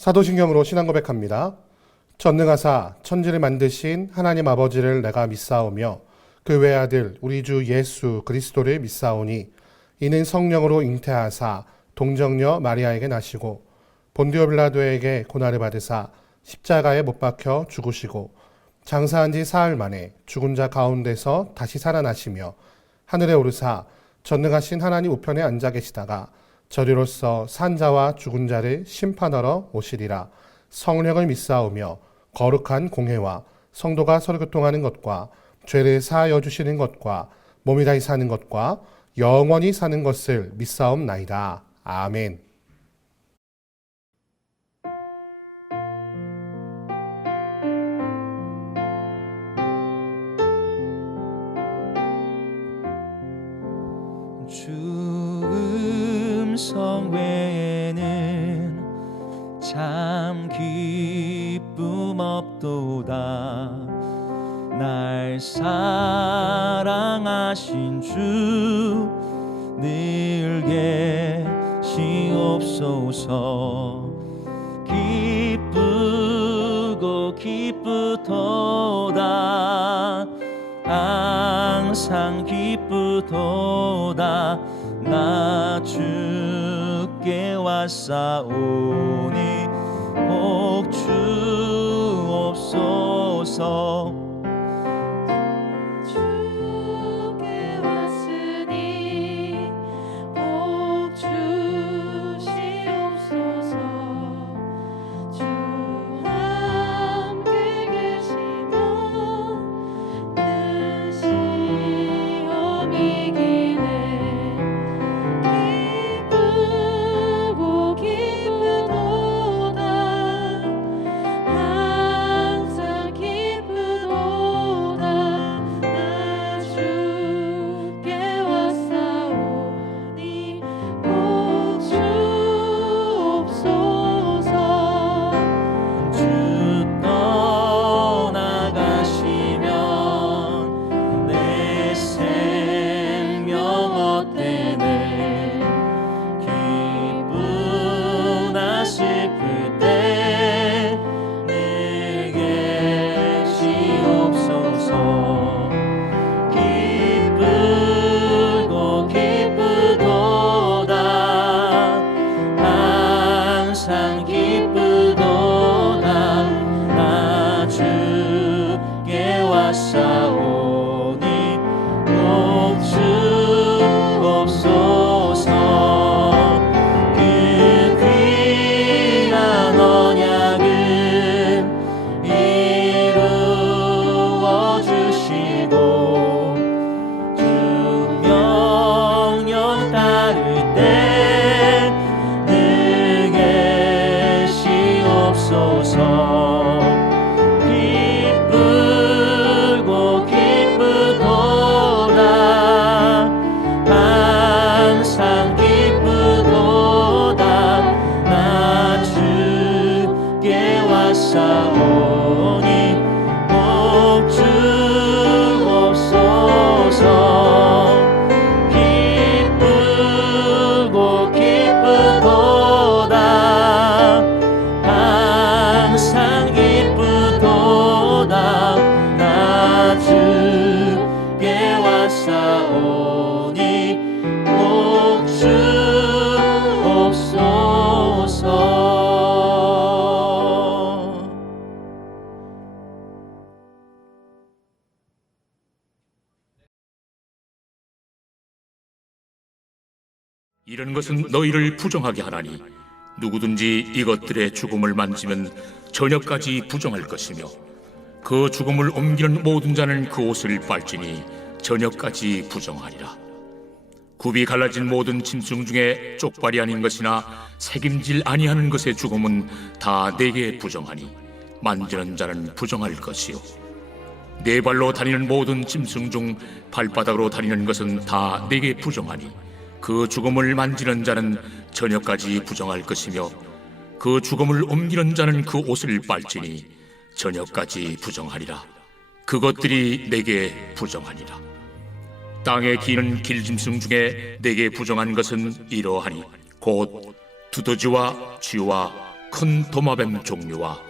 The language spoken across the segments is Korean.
사도신경으로 신앙 고백합니다. 전능하사 천지를 만드신 하나님 아버지를 내가 믿사오며 그 외아들 우리 주 예수 그리스도를 믿사오니 이는 성령으로 잉태하사 동정녀 마리아에게 나시고 본디오 빌라도에게 고난을 받으사 십자가에 못 박혀 죽으시고 장사한 지 사흘 만에 죽은 자 가운데서 다시 살아나시며 하늘에 오르사 전능하신 하나님 우편에 앉아 계시다가 저리로서 산자와 죽은 자를 심판하러 오시리라. 성령을 믿사오며 거룩한 공회와 성도가 서로 교통하는 것과 죄를 사하여 주시는 것과 몸이 다시 사는 것과 영원히 사는 것을 믿사옵나이다. 아멘. 주 음성 외에는 참 기쁨 없도다. 날 사랑하신 주 늘 계시옵소서. 기쁘고 기쁘도다. 항상 기쁘도다. 나 주께 왔사오니 복 주옵소서. 주께 왔으니 복 주시옵소서. 주 함께 계시면 그 시험 이기네. 기쁘고 기쁘도다. 항상 기쁘도다. 나 주께 왔사오니 복 주옵소서. 주 떠나가시면 내 생명 헛되네. 기쁘나 슬플 때 늘 계시옵소서. 기쁘고 기쁘도다. 항상 기쁘도다. 나 주께 왔사오니 복 주옵소서. 그 귀한 언약을 이루어 주시고 주 명령 따를 때 늘 계시옵소서. 기쁘고 기쁘도다. 항상 기쁘도다. 나 주께 왔사오니 복 주옵소서. 기쁘고 기쁘도다. 항상 기쁘도다. 나 주께 왔사오니 복 주옵소서. 이런 것은 너희를 부정하게 하나니 누구든지 이것들의 죽음을 만지면 저녁까지 부정할 것이며 그 죽음을 옮기는 모든 자는 그 옷을 빨지니 저녁까지 부정하리라. 굽이 갈라진 모든 짐승 중에 쪽발이 아닌 것이나 새김질 아니하는 것의 죽음은 다 내게 부정하니 만지는 자는 부정할 것이요 네 발로 다니는 모든 짐승 중 발바닥으로 다니는 것은 다 내게 부정하니 그 죽음을 만지는 자는 저녁까지 부정할 것이며 그 죽음을 옮기는 자는 그 옷을 빨지니 저녁까지 부정하리라. 그것들이 내게 부정하니라. 땅에 기는 길짐승 중에 내게 부정한 것은 이러하니 곧 두더지와 쥐와 큰 도마뱀 종류와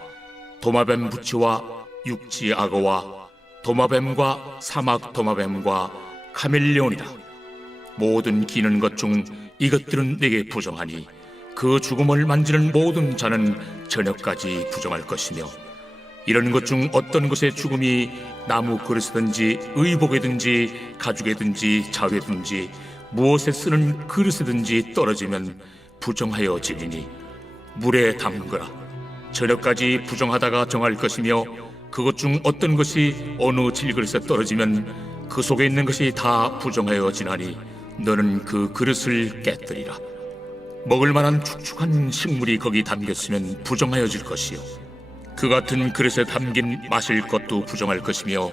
도마뱀 부치와 육지 악어와 도마뱀과 사막 도마뱀과 카멜레온이라. 모든 기는 것 중 이것들은 내게 부정하니 그 죽음을 만지는 모든 자는 저녁까지 부정할 것이며, 이런 것 중 어떤 것의 죽음이 나무 그릇이든지 의복이든지 가죽이든지 자회든지 무엇에 쓰는 그릇이든지 떨어지면 부정하여 지리니 물에 담그라. 저녁까지 부정하다가 정할 것이며, 그것 중 어떤 것이 어느 질그릇에 떨어지면 그 속에 있는 것이 다 부정하여 지나니 너는 그 그릇을 깨뜨리라. 먹을 만한 축축한 식물이 거기 담겼으면 부정하여질 것이요, 그 같은 그릇에 담긴 마실 것도 부정할 것이며,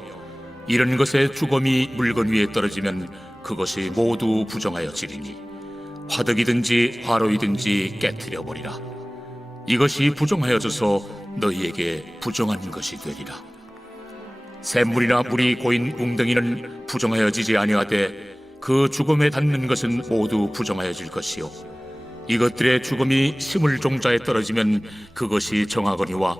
이런 것의 주검이 물건 위에 떨어지면 그것이 모두 부정하여지리니 화덕이든지 화로이든지 깨뜨려 버리라. 이것이 부정하여져서 너희에게 부정한 것이 되리라. 샘물이나 물이 고인 웅덩이는 부정하여지지 아니하되 그 죽음에 닿는 것은 모두 부정하여질 것이요, 이것들의 죽음이 심을 종자에 떨어지면 그것이 정하거니와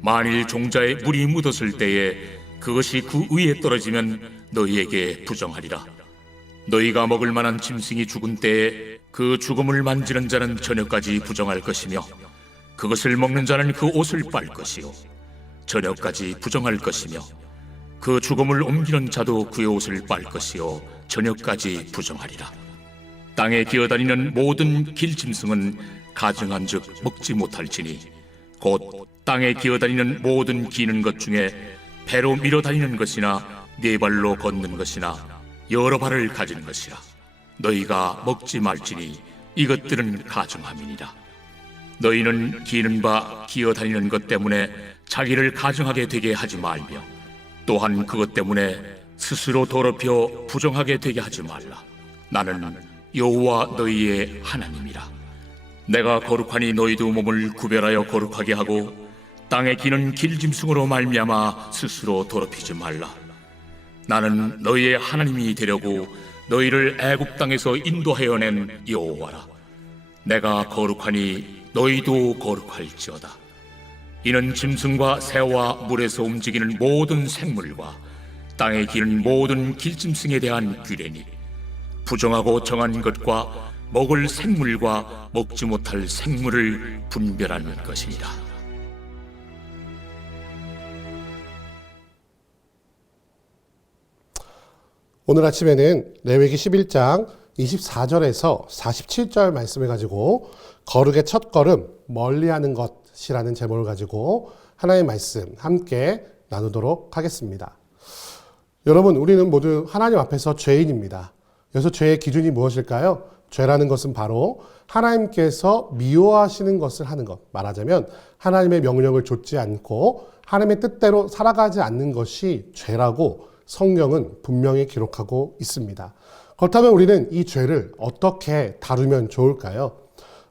만일 종자에 물이 묻었을 때에 그것이 그 위에 떨어지면 너희에게 부정하리라. 너희가 먹을 만한 짐승이 죽은 때에 그 죽음을 만지는 자는 저녁까지 부정할 것이며, 그것을 먹는 자는 그 옷을 빨 것이요 저녁까지 부정할 것이며, 그 죽음을 옮기는 자도 그의 옷을 빨 것이요 저녁까지 부정하리라. 땅에 기어다니는 모든 길짐승은 가증한즉 먹지 못할지니 곧 땅에 기어다니는 모든 기는 것 중에 배로 밀어다니는 것이나 네 발로 걷는 것이나 여러 발을 가진 것이라. 너희가 먹지 말지니 이것들은 가증함이니라. 너희는 기는 바 기어다니는 것 때문에 자기를 가증하게 되게 하지 말며, 또한 그것 때문에 스스로 더럽혀 부정하게 되게 하지 말라. 나는 여호와 너희의 하나님이라. 내가 거룩하니 너희도 몸을 구별하여 거룩하게 하고, 땅에 기는 길짐승으로 말미암아 스스로 더럽히지 말라. 나는 너희의 하나님이 되려고 너희를 애굽 땅에서 인도하여 낸 여호와라. 내가 거룩하니 너희도 거룩할지어다. 이는 짐승과 새와 물에서 움직이는 모든 생물과 땅에 기는 모든 길짐승에 대한 규례니, 부정하고 정한 것과 먹을 생물과 먹지 못할 생물을 분별하는 것이니라. 오늘 아침에는 레위기 11장 24절에서 47절 말씀을 가지고 거룩의 첫 걸음 멀리하는 것이라는 제목을 가지고 하나님의 말씀 함께 나누도록 하겠습니다. 여러분, 우리는 모두 하나님 앞에서 죄인입니다. 여기서 죄의 기준이 무엇일까요? 죄라는 것은 바로 하나님께서 미워하시는 것을 하는 것, 말하자면 하나님의 명령을 좇지 않고 하나님의 뜻대로 살아가지 않는 것이 죄라고 성경은 분명히 기록하고 있습니다. 그렇다면 우리는 이 죄를 어떻게 다루면 좋을까요?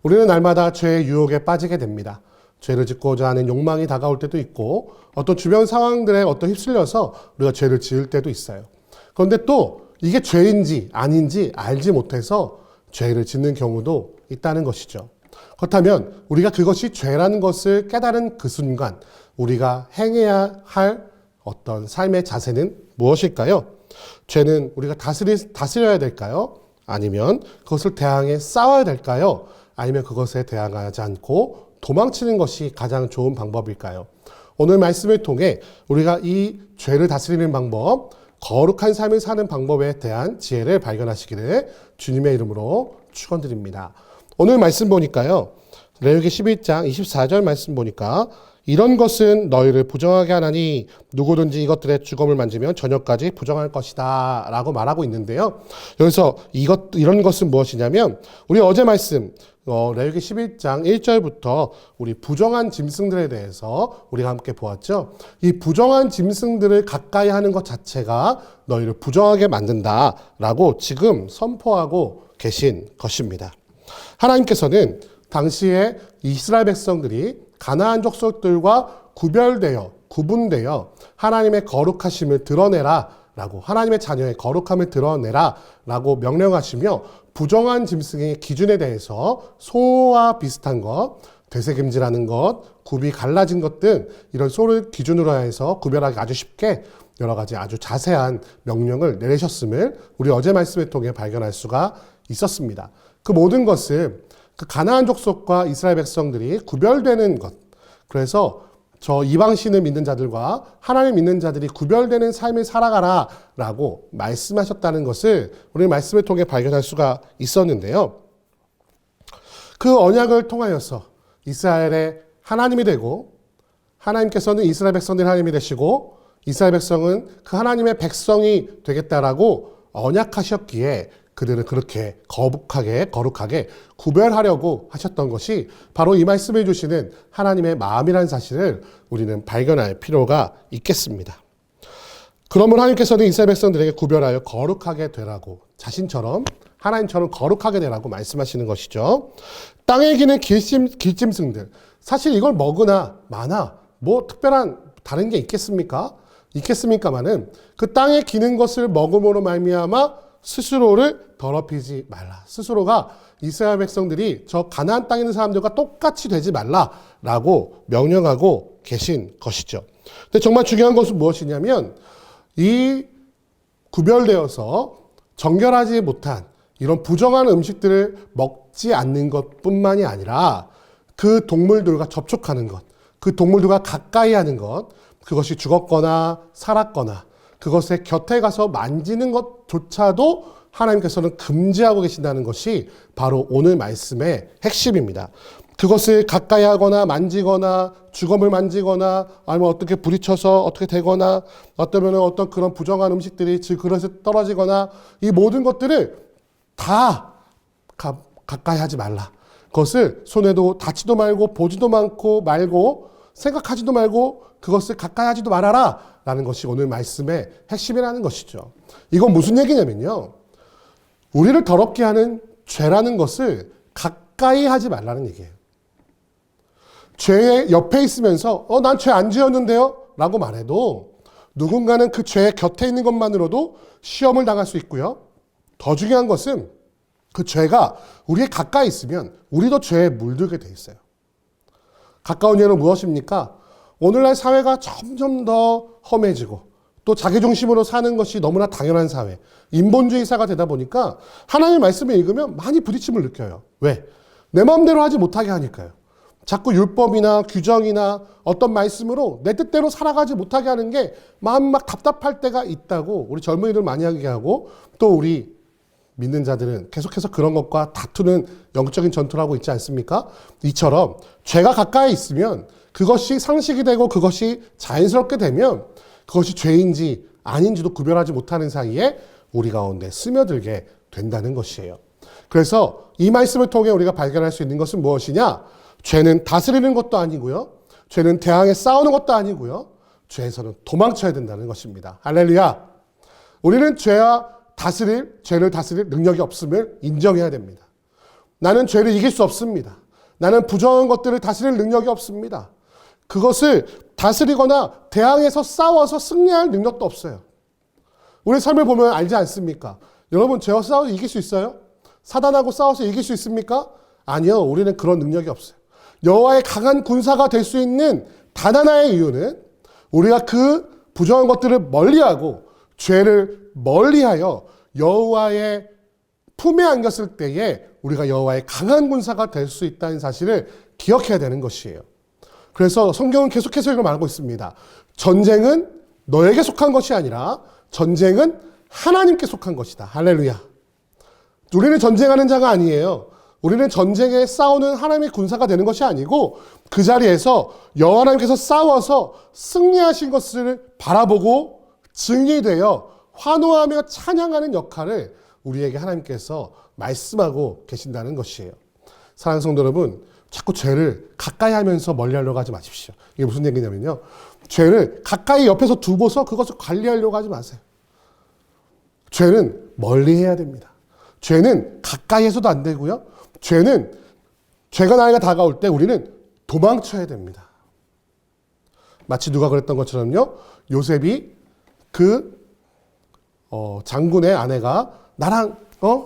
우리는 날마다 죄의 유혹에 빠지게 됩니다. 죄를 짓고자 하는 욕망이 다가올 때도 있고, 어떤 주변 상황들에 휩쓸려서 우리가 죄를 지을 때도 있어요. 그런데 또 이게 죄인지 아닌지 알지 못해서 죄를 짓는 경우도 있다는 것이죠. 그렇다면 우리가 그것이 죄라는 것을 깨달은 그 순간 우리가 행해야 할 어떤 삶의 자세는 무엇일까요? 죄는 우리가 다스려야 될까요? 아니면 그것을 대항해 싸워야 될까요? 아니면 그것에 대항하지 않고 도망치는 것이 가장 좋은 방법일까요? 오늘 말씀을 통해 우리가 이 죄를 다스리는 방법, 거룩한 삶을 사는 방법에 대한 지혜를 발견하시기를 주님의 이름으로 축원드립니다. 오늘 말씀 보니까요, 레위기 11장 24절 말씀 보니까 이런 것은 너희를 부정하게 하나니 누구든지 이것들의 주검을 만지면 저녁까지 부정할 것이다 라고 말하고 있는데요. 여기서 이런 것은 무엇이냐면, 우리 어제 말씀 레위기 11장 1절부터 우리 부정한 짐승들에 대해서 우리가 함께 보았죠. 이 부정한 짐승들을 가까이 하는 것 자체가 너희를 부정하게 만든다 라고 지금 선포하고 계신 것입니다. 하나님께서는 당시에 이스라엘 백성들이 가나안 족속들과 구분되어 하나님의 거룩하심을 드러내라 라고, 하나님의 자녀의 거룩함을 드러내라 라고 명령하시며, 부정한 짐승의 기준에 대해서 소와 비슷한 것, 되새김질하는 것, 굽이 갈라진 것 등 이런 소를 기준으로 해서 구별하기 아주 쉽게 여러 가지 아주 자세한 명령을 내리셨음을 우리 어제 말씀을 통해 발견할 수가 있었습니다. 그 모든 것을 그 가나안 족속과 이스라엘 백성들이 구별되는 것, 그래서 저 이방신을 믿는 자들과 하나님 믿는 자들이 구별되는 삶을 살아가라 라고 말씀하셨다는 것을 우리 말씀을 통해 발견할 수가 있었는데요. 그 언약을 통하여서 이스라엘의 하나님이 되고, 하나님께서는 이스라엘 백성들의 하나님이 되시고, 이스라엘 백성은 그 하나님의 백성이 되겠다라고 언약하셨기에 그들은 그렇게 거룩하게 구별하려고 하셨던 것이 바로 이 말씀해 주시는 하나님의 마음이라는 사실을 우리는 발견할 필요가 있겠습니다. 그러면 하나님께서는 이스라엘 백성들에게 구별하여 거룩하게 되라고, 자신처럼 하나님처럼 거룩하게 되라고 말씀하시는 것이죠. 땅에 기는 길짐승들, 사실 이걸 먹으나 마나 뭐 특별한 다른 게 있겠습니까마는 그 땅에 기는 것을 먹음으로 말미암아 스스로를 더럽히지 말라. 스스로가 이스라엘 백성들이 저 가나안 땅에 있는 사람들과 똑같이 되지 말라라고 명령하고 계신 것이죠. 근데 정말 중요한 것은 무엇이냐면 이 구별되어서 정결하지 못한 이런 부정한 음식들을 먹지 않는 것뿐만이 아니라 그 동물들과 접촉하는 것, 그 동물들과 가까이 하는 것, 그것이 죽었거나 살았거나 그것의 곁에 가서 만지는 것조차도 하나님께서는 금지하고 계신다는 것이 바로 오늘 말씀의 핵심입니다. 그것을 가까이 하거나 만지거나 주검을 만지거나 아니면 어떻게 부딪혀서 어떻게 되거나 어쩌면 어떤 그런 부정한 음식들이 즉 그릇에 떨어지거나 이 모든 것들을 다 가까이 하지 말라. 그것을 손에도 닿지도 말고 보지도 말고 생각하지도 말고 그것을 가까이 하지도 말아라 라는 것이 오늘 말씀의 핵심이라는 것이죠. 이건 무슨 얘기냐면요, 우리를 더럽게 하는 죄라는 것을 가까이 하지 말라는 얘기예요. 죄의 옆에 있으면서 난 죄 안 지었는데요 라고 말해도 누군가는 그 죄의 곁에 있는 것만으로도 시험을 당할 수 있고요, 더 중요한 것은 그 죄가 우리에 가까이 있으면 우리도 죄에 물들게 돼 있어요. 가까운 죄는 무엇입니까? 오늘날 사회가 점점 더 험해지고 또 자기중심으로 사는 것이 너무나 당연한 사회, 인본주의 사회가 되다 보니까 하나님의 말씀을 읽으면 많이 부딪힘을 느껴요. 왜? 내 마음대로 하지 못하게 하니까요. 자꾸 율법이나 규정이나 어떤 말씀으로 내 뜻대로 살아가지 못하게 하는 게 마음 막 답답할 때가 있다고 우리 젊은이들 많이 하게 하고, 또 우리 믿는 자들은 계속해서 그런 것과 다투는 영적인 전투를 하고 있지 않습니까? 이처럼 죄가 가까이 있으면 그것이 상식이 되고 그것이 자연스럽게 되면 그것이 죄인지 아닌지도 구별하지 못하는 사이에 우리 가운데 스며들게 된다는 것이에요. 그래서 이 말씀을 통해 우리가 발견할 수 있는 것은 무엇이냐? 죄는 다스리는 것도 아니고요, 죄는 대항해 싸우는 것도 아니고요, 죄에서는 도망쳐야 된다는 것입니다. 할렐루야! 우리는 죄를 다스릴 능력이 없음을 인정해야 됩니다. 나는 죄를 이길 수 없습니다. 나는 부정한 것들을 다스릴 능력이 없습니다. 그것을 다스리거나 대항해서 싸워서 승리할 능력도 없어요. 우리 삶을 보면 알지 않습니까? 여러분, 죄와 싸워서 이길 수 있어요? 사단하고 싸워서 이길 수 있습니까? 아니요, 우리는 그런 능력이 없어요. 여호와의 강한 군사가 될 수 있는 단 하나의 이유는 우리가 그 부정한 것들을 멀리하고 죄를 멀리하여 여호와의 품에 안겼을 때에 우리가 여호와의 강한 군사가 될 수 있다는 사실을 기억해야 되는 것이에요. 그래서 성경은 계속해서 이걸 말하고 있습니다. 전쟁은 너에게 속한 것이 아니라 전쟁은 하나님께 속한 것이다. 할렐루야. 우리는 전쟁하는 자가 아니에요. 우리는 전쟁에 싸우는 하나님의 군사가 되는 것이 아니고 그 자리에서 여호와 하나님께서 싸워서 승리하신 것을 바라보고 증인되어 환호하며 찬양하는 역할을 우리에게 하나님께서 말씀하고 계신다는 것이에요. 사랑하는 성도 여러분, 자꾸 죄를 가까이 하면서 멀리 하려고 하지 마십시오. 이게 무슨 얘기냐면요, 죄를 가까이 옆에서 두고서 그것을 관리하려고 하지 마세요. 죄는 멀리 해야 됩니다. 죄는 가까이 해서도 안 되고요, 죄가 나이가 다가올 때 우리는 도망쳐야 됩니다. 마치 누가 그랬던 것처럼요, 요셉이 그 장군의 아내가 나랑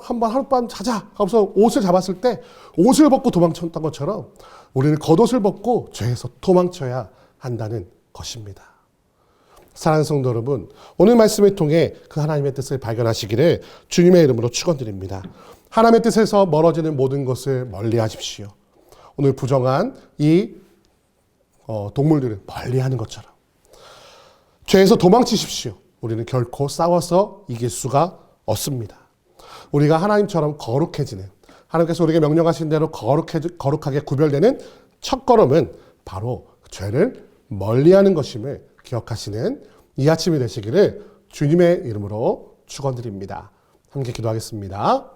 한번 하룻밤 자자 하면서 옷을 잡았을 때 옷을 벗고 도망쳤던 것처럼 우리는 겉옷을 벗고 죄에서 도망쳐야 한다는 것입니다. 사랑하는 성도 여러분, 오늘 말씀을 통해 그 하나님의 뜻을 발견하시기를 주님의 이름으로 축원드립니다. 하나님의 뜻에서 멀어지는 모든 것을 멀리하십시오. 오늘 부정한 이 동물들을 멀리하는 것처럼 죄에서 도망치십시오. 우리는 결코 싸워서 이길 수가 없습니다. 우리가 하나님처럼 거룩해지는, 하나님께서 우리에게 명령하신 대로 거룩하게 구별되는 첫걸음은 바로 죄를 멀리하는 것임을 기억하시는 이 아침이 되시기를 주님의 이름으로 축원드립니다. 함께 기도하겠습니다.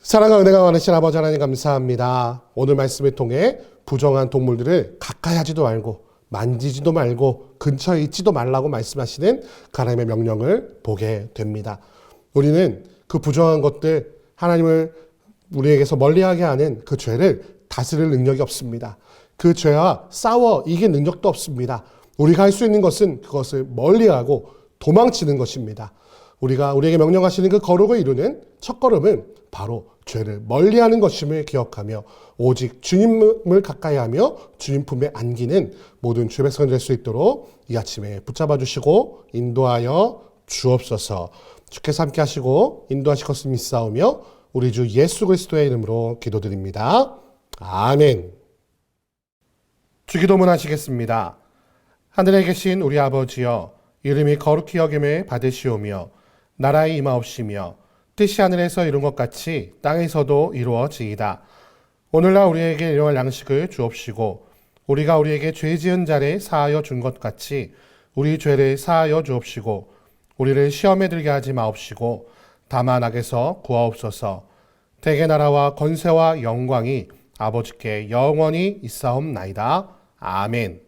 사랑과 은혜가 많으신 아버지 하나님 감사합니다. 오늘 말씀을 통해 부정한 동물들을 가까이 하지도 말고 만지지도 말고 근처에 있지도 말라고 말씀하시는 그 하나님의 명령을 보게 됩니다. 우리는 그 부정한 것들, 하나님을 우리에게서 멀리하게 하는 그 죄를 다스릴 능력이 없습니다. 그 죄와 싸워 이길 능력도 없습니다. 우리가 할 수 있는 것은 그것을 멀리하고 도망치는 것입니다. 우리에게 명령하시는 그 거룩을 이루는 첫걸음은 바로 죄를 멀리하는 것임을 기억하며 오직 주님을 가까이하며 주님 품에 안기는 모든 주의 백성이 될 수 있도록 이 아침에 붙잡아 주시고 인도하여 주옵소서. 주께서 함께 하시고 인도하실 것을 믿사오며 우리 주 예수 그리스도의 이름으로 기도드립니다. 아멘. 주기도문 하시겠습니다. 하늘에 계신 우리 아버지여, 이름이 거룩히 여김을 받으시오며 나라의 임하옵시며 뜻이 하늘에서 이룬 것 같이 땅에서도 이루어지이다. 오늘날 우리에게 일용할 양식을 주옵시고 우리가 우리에게 죄 지은 자를 사하여 준 것 같이 우리 죄를 사하여 주옵시고 우리를 시험에 들게 하지 마옵시고 다만 악에서 구하옵소서. 대개 나라와 권세와 영광이 아버지께 영원히 있사옵나이다. 아멘.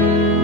주께